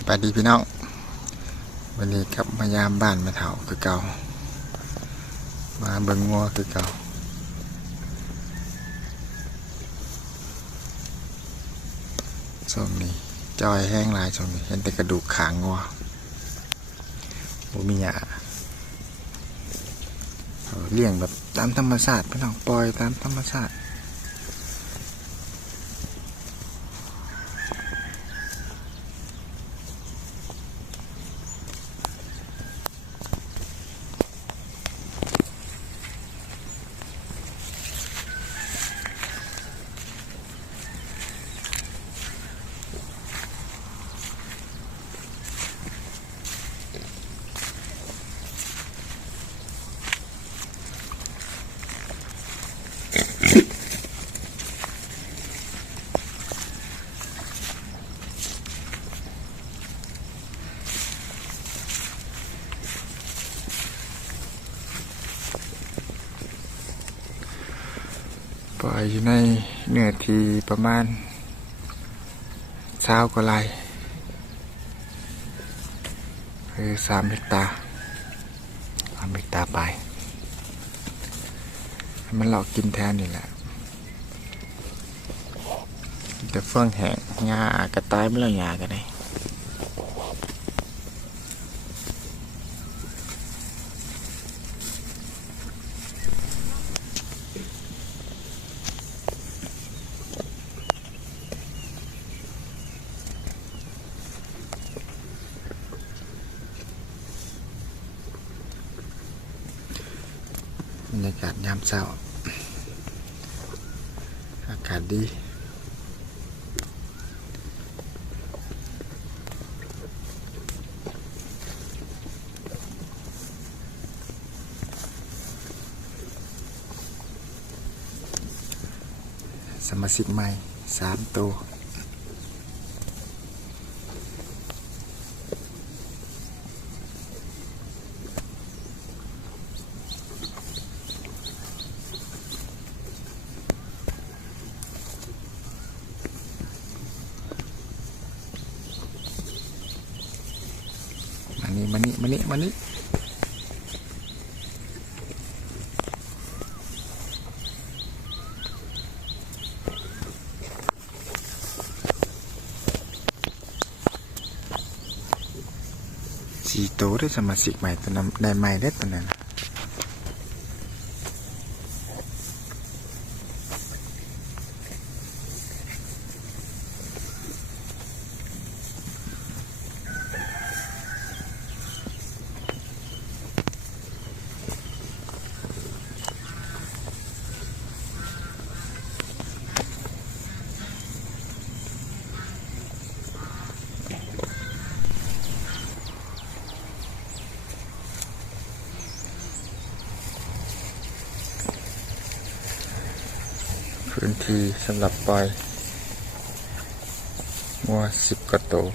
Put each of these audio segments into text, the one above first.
สบายดีพี่น้องวันนี้กับมายามบ้านแม่เฒ่าคือเก่ามาเบิ่งงัวคือเก่าช่วงนี้จอยแห้งหลายช่วงนี้เห็นแต่กระดูกขางงัวบ่มีหญ้าเลี้ยงแบบตามธรรมชาติพี่น้องปล่อยตามธรรมชาติปล่อยอยู่ในเนื้อที่ประมาณ20 กว่าไร่คือ3 เฮกตาร์3 เฮกตาร์ไปมันหลอกกินแทนนี่แหละแต่เฟื่องแห้งหญ้ากระต่ายไม่เล่าหญ้ากันได้บรรยากาศยามเช้าอากาศดีสมาชิกใหม่3 ตัวมานี่4 ตัวได้สมาชิกใหม่ตัวนั้นได้ใหม่ได้ตัวนั้นพื้นที่สำหรับปล่อยงัว10 กว่าตัว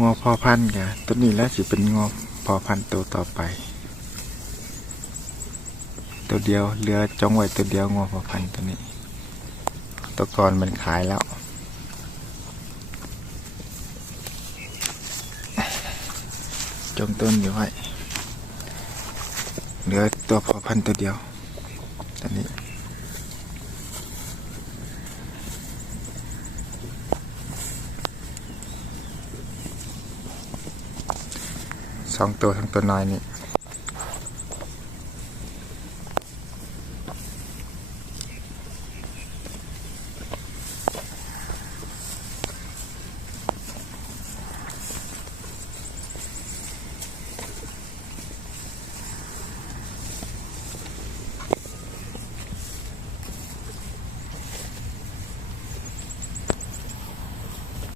งัวพอพันธุ์กะตัวนี้แล้วสิเป็นงัวพอพันธุ์ตัวต่อไปตัวเดียวเหลือจงไว้ตัวเดียวงัวพอพันธุ์ตัวนี้ตัวก่อนมันขายแล้วจงต้นอยู่ไว้เหลือตัวพอพันธุ์ตัวเดียวตัวนี้2 ตัวทั้งตัวน้อยนี่